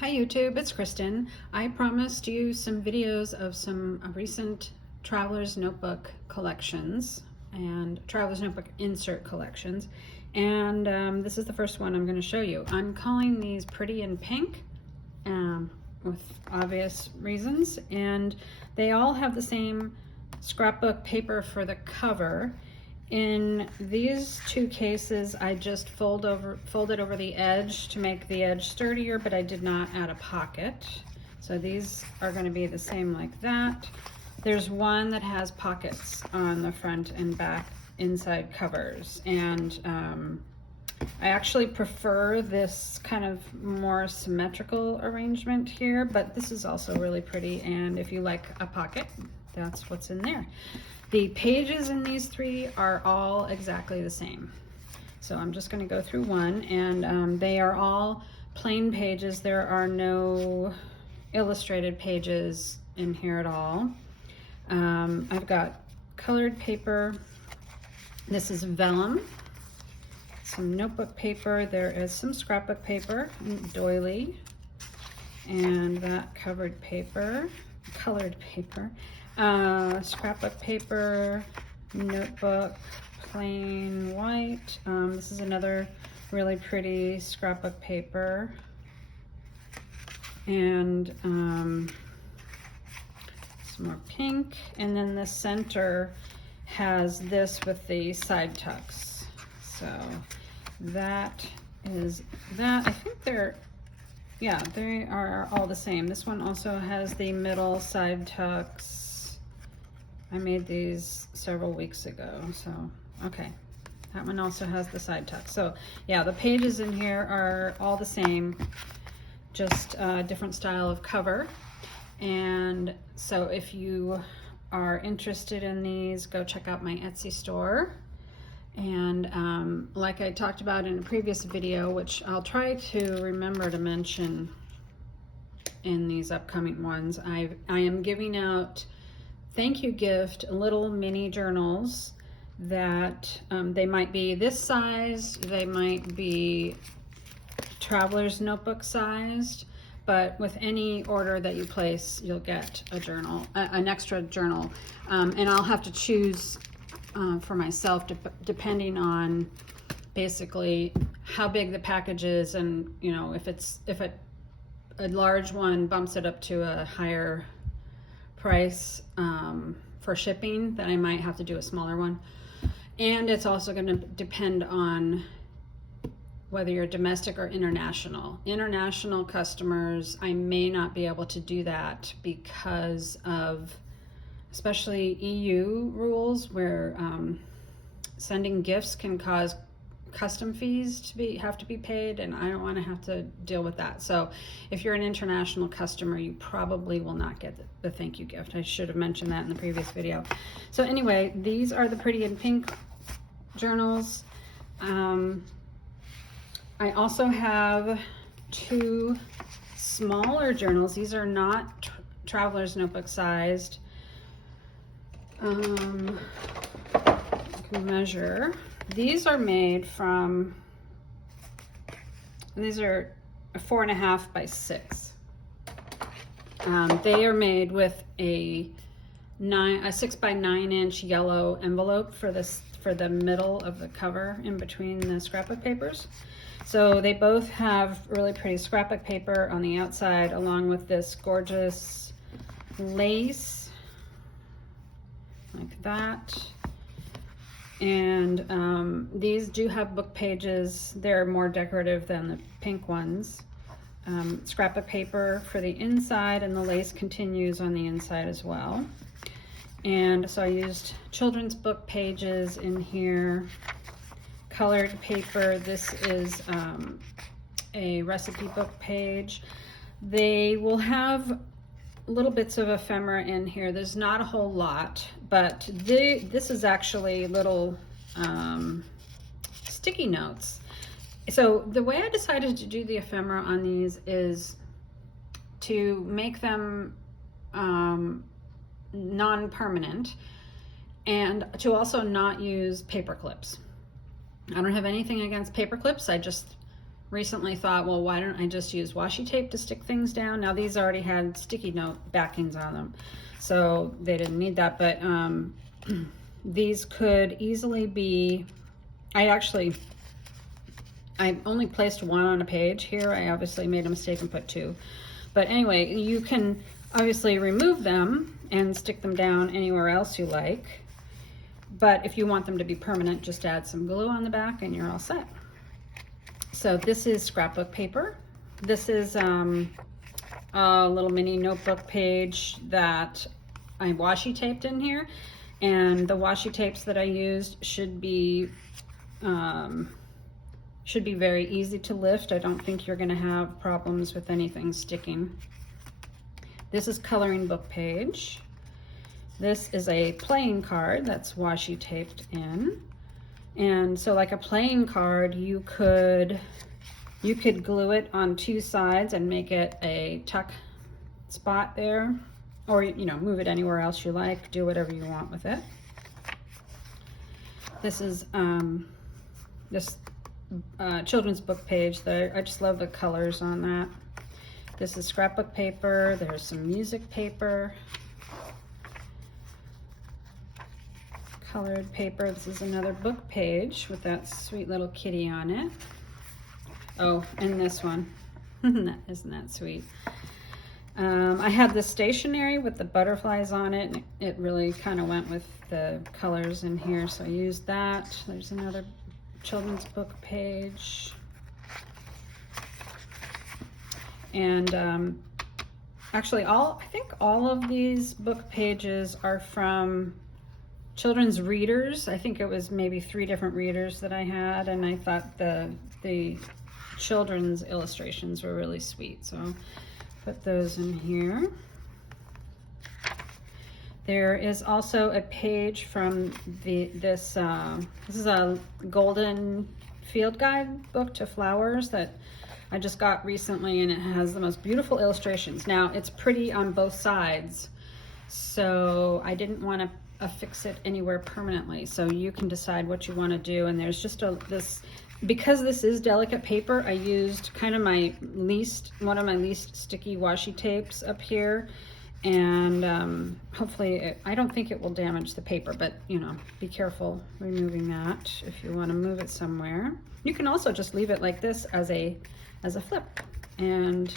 Hi YouTube, it's Kristen. I promised you some videos of some recent Traveler's Notebook collections and Traveler's Notebook insert collections, and this is the first one I'm going to show you. I'm calling these Pretty in Pink with obvious reasons, and they all have the same scrapbook paper for the cover. In these two cases, I just folded over the edge to make the edge sturdier, but I did not add a pocket. So these are going to be the same like that. There's one that has pockets on the front and back inside covers, and I actually prefer this kind of more symmetrical arrangement here, but this is also really pretty, and if you like a pocket, that's what's in there. The pages in these three are all exactly the same. So I'm just going to go through one, and they are all plain pages. There are no illustrated pages in here at all. I've got colored paper. This is vellum. Some notebook paper. There is some scrapbook paper, doily, and that colored paper. Scrapbook paper, notebook, plain white. This is another really pretty scrapbook paper, and some more pink. And then the center has this with the side tucks. So that is that. I think yeah, they are all the same. This one also has the middle side tucks. I made these several weeks ago, so okay. That one also has the side tuck. So yeah, the pages in here are all the same, just a different style of cover. And so if you are interested in these, go check out my Etsy store. And like I talked about in a previous video, which I'll try to remember to mention in these upcoming ones, I am giving out thank you gift little mini journals that they might be this size, they might be Traveler's Notebook sized, but with any order that you place, you'll get a journal, an extra journal, and I'll have to choose for myself depending on basically how big the package is, and you know, if a large one bumps it up to a higher price for shipping, then I might have to do a smaller one. And it's also going to depend on whether you're domestic or international. International customers, I may not be able to do that because of especially EU rules, where sending gifts can cause custom fees to have to be paid, and I don't want to have to deal with that. So if you're an international customer, you probably will not get the thank you gift. I should have mentioned that in the previous video. So anyway, these are the Pretty in Pink journals. I also have two smaller journals. These are not Traveler's Notebook sized. I can measure. These are made from, these are 4.5 by 6. They are made with a 6 by 9 inch yellow envelope for the middle of the cover in between the scrapbook papers. So they both have really pretty scrapbook paper on the outside, along with this gorgeous lace like that. And these do have book pages. They're more decorative than the pink ones. Scrapbook paper for the inside, and the lace continues on the inside as well. And so I used children's book pages in here. Colored paper. This is a recipe book page. They will have little bits of ephemera in here. There's not a whole lot, but this is actually little sticky notes. So the way I decided to do the ephemera on these is to make them non-permanent, and to also not use paper clips. I don't have anything against paper clips. I just recently thought, well, why don't I just use washi tape to stick things down? Now these already had sticky note backings on them, so they didn't need that, but these could easily be, I only placed one on a page here. I obviously made a mistake and put two. But anyway, you can obviously remove them and stick them down anywhere else you like. But if you want them to be permanent, just add some glue on the back and you're all set. So this is scrapbook paper. This is a little mini notebook page that I washi taped in here. And the washi tapes that I used should be very easy to lift. I don't think you're going to have problems with anything sticking. This is coloring book page. This is a playing card that's washi taped in. And so like a playing card, you could glue it on two sides and make it a tuck spot there, or move it anywhere else you like. Do whatever you want with it. This is this children's book page that I just love the colors on that. This is scrapbook paper. There's some music paper, colored paper. This is another book page with that sweet little kitty on it. Oh, and this one. Isn't that sweet? I have the stationery with the butterflies on it, and it really kind of went with the colors in here, so I used that. There's another children's book page. And actually I think all of these book pages are from children's readers. I think it was maybe 3 different readers that I had, and I thought the children's illustrations were really sweet, so put those in here. There is also a page from this is a golden field guide book to flowers that I just got recently, and it has the most beautiful illustrations. Now it's pretty on both sides, so I didn't want to affix it anywhere permanently, so you can decide what you want to do. And there's just because this is delicate paper, I used kind of one of my least sticky washi tapes up here, and hopefully I don't think it will damage the paper, but be careful removing that if you want to move it somewhere. You can also just leave it like this as a flip and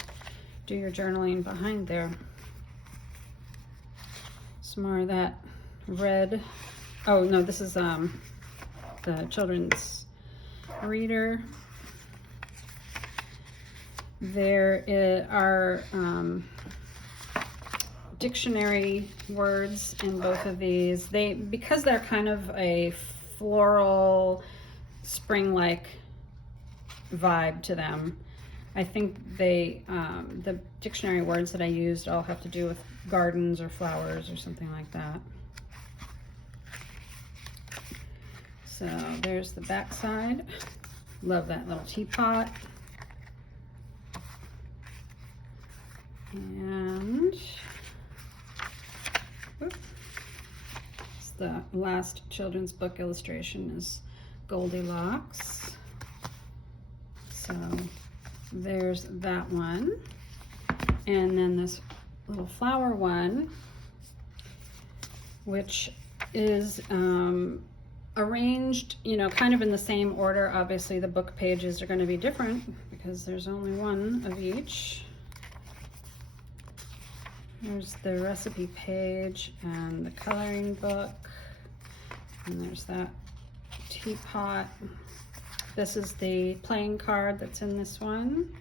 do your journaling behind there. Some more of that red. Oh no, this is the children's reader. There are dictionary words in both of these. Because they're kind of a floral, spring-like vibe to them, I think the dictionary words that I used all have to do with gardens or flowers or something like that. So there's the back side. Love that little teapot. And the last children's book illustration is Goldilocks. So there's that one. And then this little flower one, which is arranged, kind of in the same order. Obviously the book pages are going to be different because there's only one of each. There's the recipe page and the coloring book, and there's that teapot. This is the playing card that's in this one.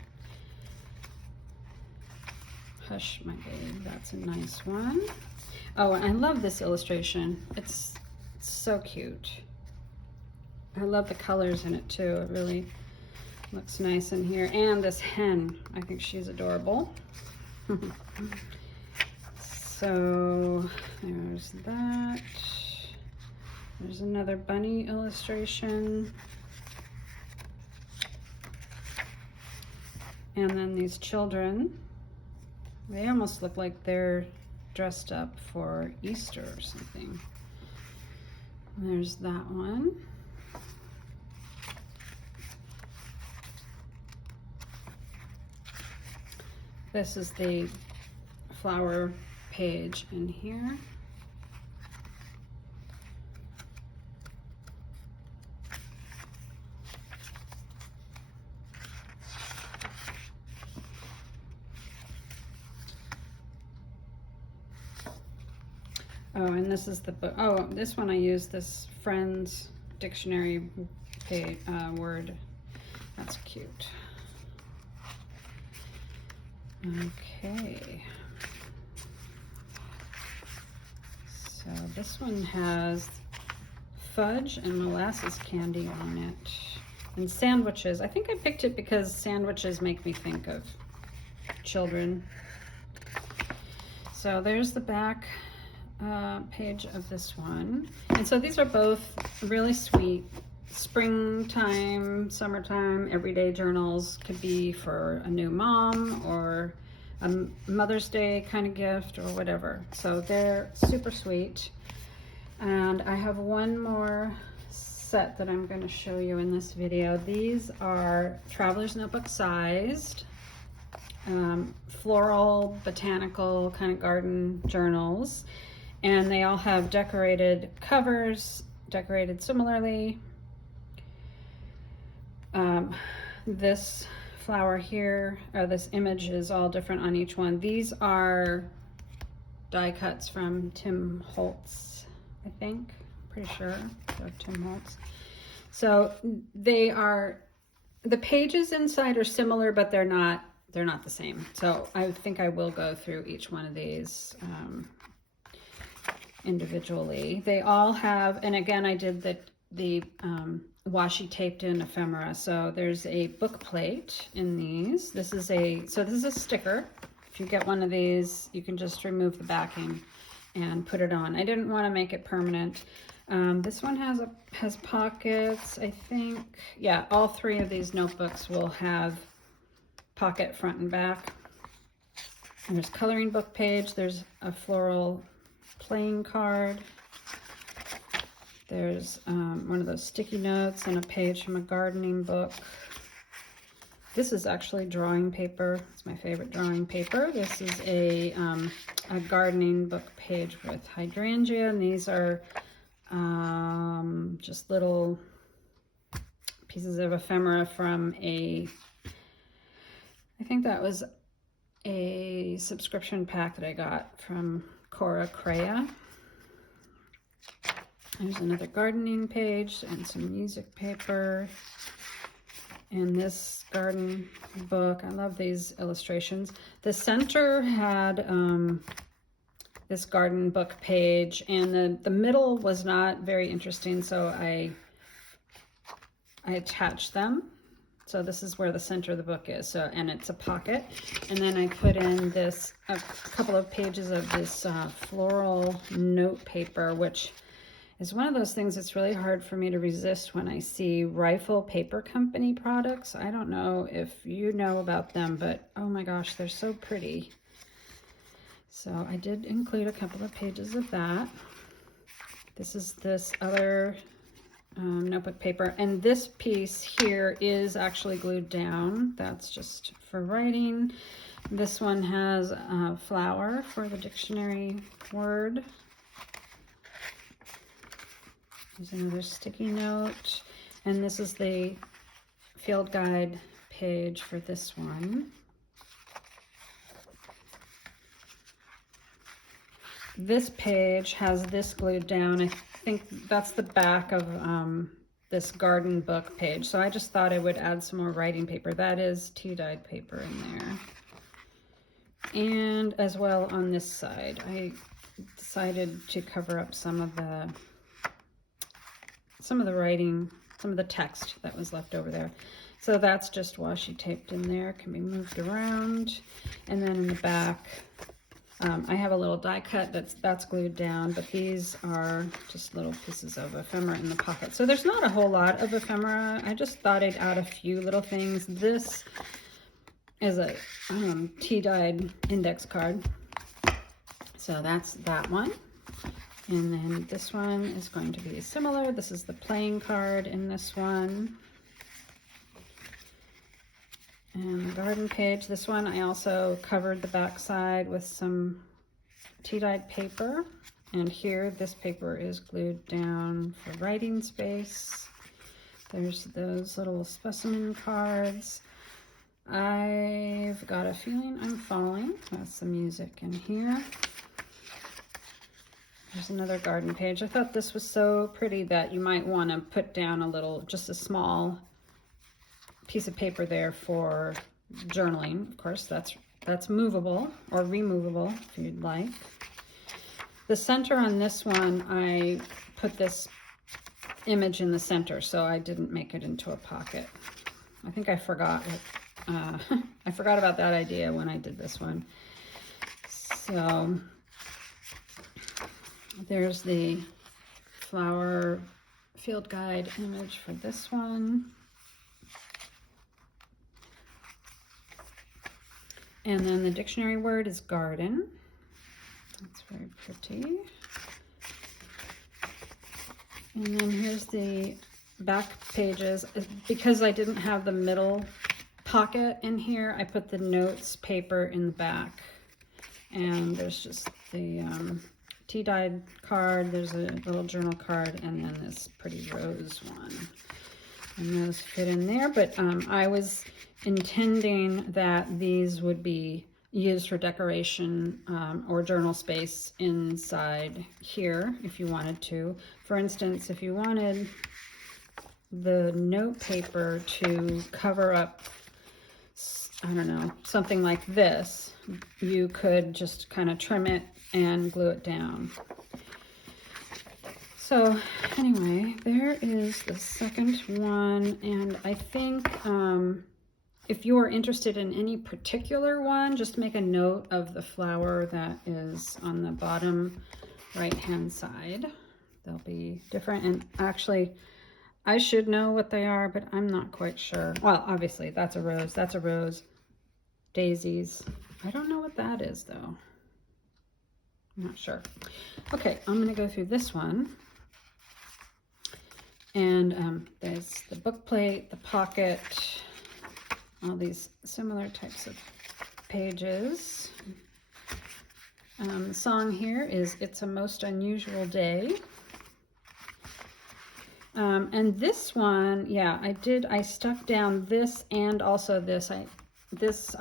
Hush My Babe, that's a nice one. Oh, and I love this illustration. It's so cute. I love the colors in it too. It really looks nice in here. And this hen, I think she's adorable. So there's that. There's another bunny illustration. And then these children, they almost look like they're dressed up for Easter or something. There's that one. This is the flower page in here. Oh, and this is the book. Oh, this one I used this Friends dictionary page, word. That's cute. Okay. So this one has fudge and molasses candy on it. And sandwiches. I think I picked it because sandwiches make me think of children. So there's the back page of this one. And so these are both really sweet springtime, summertime, everyday journals. Could be for a new mom or a Mother's Day kind of gift or whatever. So they're super sweet. And I have one more set that I'm going to show you in this video. These are Traveler's Notebook sized, floral, botanical kind of garden journals. And they all have decorated covers, decorated similarly. This flower here, or this image is all different on each one. These are die cuts from Tim Holtz, I think. Pretty sure they're Tim Holtz. So they are, the pages inside are similar, but they're not the same. So I think I will go through each one of these individually. They all have, and again, I did the washi taped in ephemera. So there's a book plate in these. This is a sticker. If you get one of these, you can just remove the backing and put it on. I didn't want to make it permanent. This one has pockets, I think. Yeah, all three of these notebooks will have pocket front and back. And there's coloring book page. There's a floral playing card. There's one of those sticky notes and a page from a gardening book. This is actually drawing paper. It's my favorite drawing paper. This is a gardening book page with hydrangea, and these are just little pieces of ephemera from I think that was a subscription pack that I got from Cora Crea. There's another gardening page and some music paper. And this garden book, I love these illustrations. The center had this garden book page, and the middle was not very interesting, so I attached them. So this is where the center of the book is. So, and it's a pocket. And then I put in this, a couple of pages of this floral note paper, which is one of those things that's really hard for me to resist when I see Rifle Paper Company products. I don't know if you know about them, but oh my gosh, they're so pretty. So I did include a couple of pages of that. This is this other notebook paper, and this piece here is actually glued down. That's just for writing. This one has a flower for the dictionary word. There's another sticky note, and this is the field guide page for this one. This page has this glued down. I think that's the back of this garden book page. So I just thought I would add some more writing paper. That is tea-dyed paper in there. And as well on this side, I decided to cover up some of the writing, some of the text that was left over there. So that's just washi taped in there, can be moved around. And then in the back, I have a little die cut that's glued down, but these are just little pieces of ephemera in the pocket. So there's not a whole lot of ephemera. I just thought I'd add a few little things. This is a tea-dyed index card. So that's that one. And then this one is going to be similar. This is the playing card in this one. And the garden page, this one I also covered the back side with some tea-dyed paper. And here, this paper is glued down for writing space. There's those little specimen cards. I've got a feeling I'm falling. That's the music in here. There's another garden page. I thought this was so pretty that you might want to put down a little, just a small piece of paper there for journaling. Of course, that's movable or removable if you'd like. The center on this one, I put this image in the center, so I didn't make it into a pocket. I think I forgot I forgot about that idea when I did this one. So there's the flower field guide image for this one. And then the dictionary word is garden. That's very pretty. And then here's the back pages. Because I didn't have the middle pocket in here, I put the notes paper in the back. And there's just the tea-dyed card, there's a little journal card, and then this pretty rose one. And those fit in there, but I was intending that these would be used for decoration or journal space inside here if you wanted to. For instance, if you wanted the note paper to cover up, I don't know, something like this, you could just kind of trim it and glue it down. So anyway, there is the second one, and I think if you are interested in any particular one, just make a note of the flower that is on the bottom right-hand side. They'll be different, and actually, I should know what they are, but I'm not quite sure. Well, obviously, that's a rose. That's a rose. Daisies. I don't know what that is, though. I'm not sure. Okay, I'm going to go through this one. And there's the book plate, the pocket, all these similar types of pages. The song here is It's a Most Unusual Day. And this one, yeah, I stuck down this and also this. I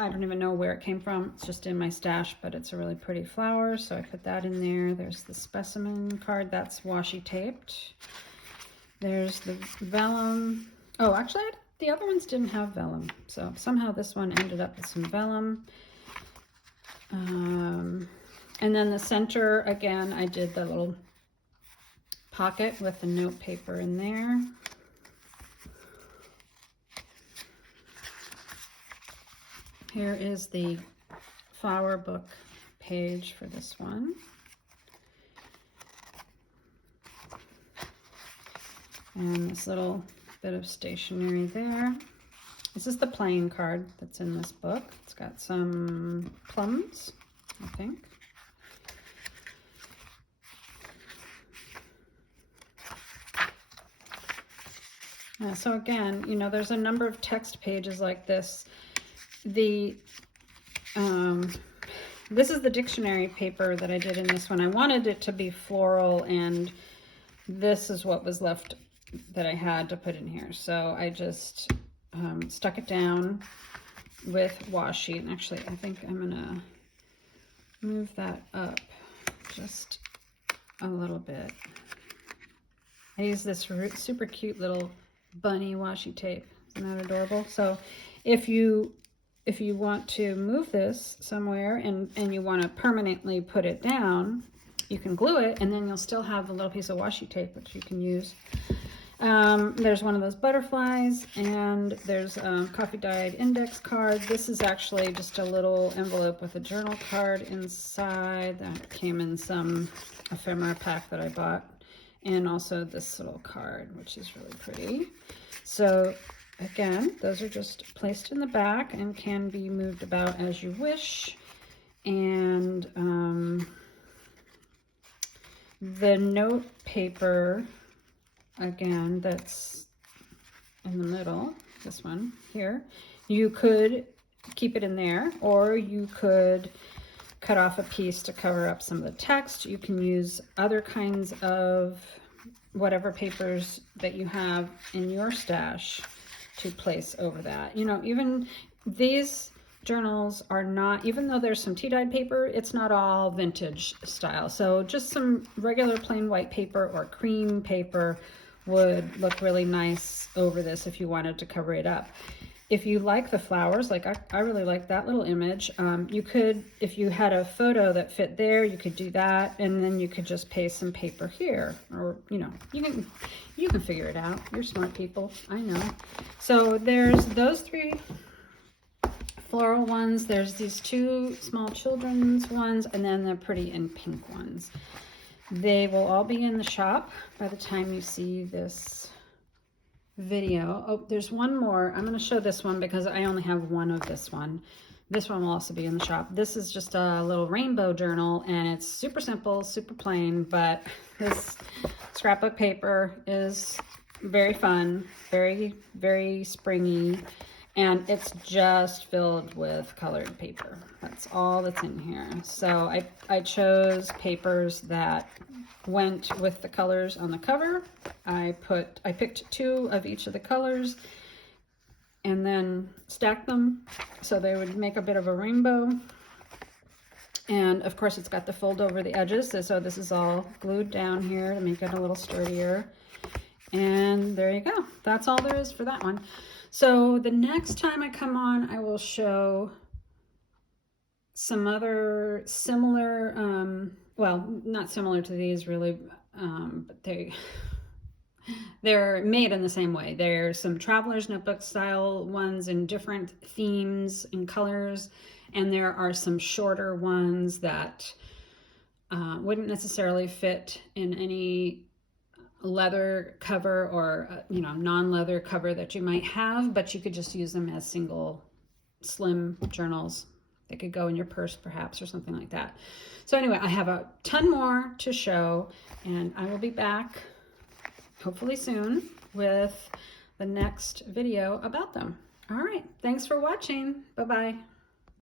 don't even know where it came from. It's just in my stash, but it's a really pretty flower, so I put that in there. There's the specimen card, that's washi taped. There's the vellum. Oh, actually, the other ones didn't have vellum, so somehow this one ended up with some vellum. And then the center, again, I did the little pocket with the note paper in there. Here is the flower book page for this one. And this little bit of stationery there. This is the playing card that's in this book. It's got some plums, I think. So again, you know, there's a number of text pages like this. This is the dictionary paper that I did in this one. I wanted it to be floral, and this is what was left that I had to put in here. So I just stuck it down with washi. And actually, I think I'm gonna move that up just a little bit. I use this super cute little bunny washi tape. Isn't that adorable? So if you want to move this somewhere and you want to permanently put it down, you can glue it, and then you'll still have the little piece of washi tape which you can use. There's one of those butterflies, and there's a coffee dyed index card. This is actually just a little envelope with a journal card inside that came in some ephemera pack that I bought, and also this little card, which is really pretty. So again, those are just placed in the back and can be moved about as you wish. And the note paper, again, that's in the middle, this one here, You could keep it in there, or you could cut off a piece to cover up some of the text. You can use other kinds of whatever papers that you have in your stash to place over that. You know, even these journals are not, even though there's some tea-dyed paper, it's not all vintage style. So just some regular plain white paper or cream paper would look really nice over this if you wanted to cover it up. If you like the flowers, like I really like that little image, you could, if you had a photo that fit there, you could do that, and then you could just paste some paper here, or, you know, you can figure it out. You're smart people, I know. So there's those 3 floral ones, there's these 2 small children's ones, and then the pretty and pink ones. They will all be in the shop by the time you see this video. Oh, there's one more. I'm going to show this one because I only have one of this one. This one will also be in the shop. This is just a little rainbow journal, and it's super simple, super plain, but this scrapbook paper is very fun, very, very springy, and it's just filled with colored paper. That's all that's in here. So I chose papers that went with the colors on the cover. I picked 2 of each of the colors and then stacked them so they would make a bit of a rainbow. And of course it's got the fold over the edges, so this is all glued down here to make it a little sturdier. And there you go. That's all there is for that one. So the next time I come on, I will show some other similar, well, not similar to these really, but they're made in the same way. There's some traveler's notebook style ones in different themes and colors, and there are some shorter ones that wouldn't necessarily fit in any leather cover or you know, non-leather cover that you might have, but you could just use them as single slim journals. They could go in your purse perhaps, or something like that. So anyway, I have a ton more to show, and I will be back hopefully soon with the next video about them. All right, thanks for watching. Bye-bye.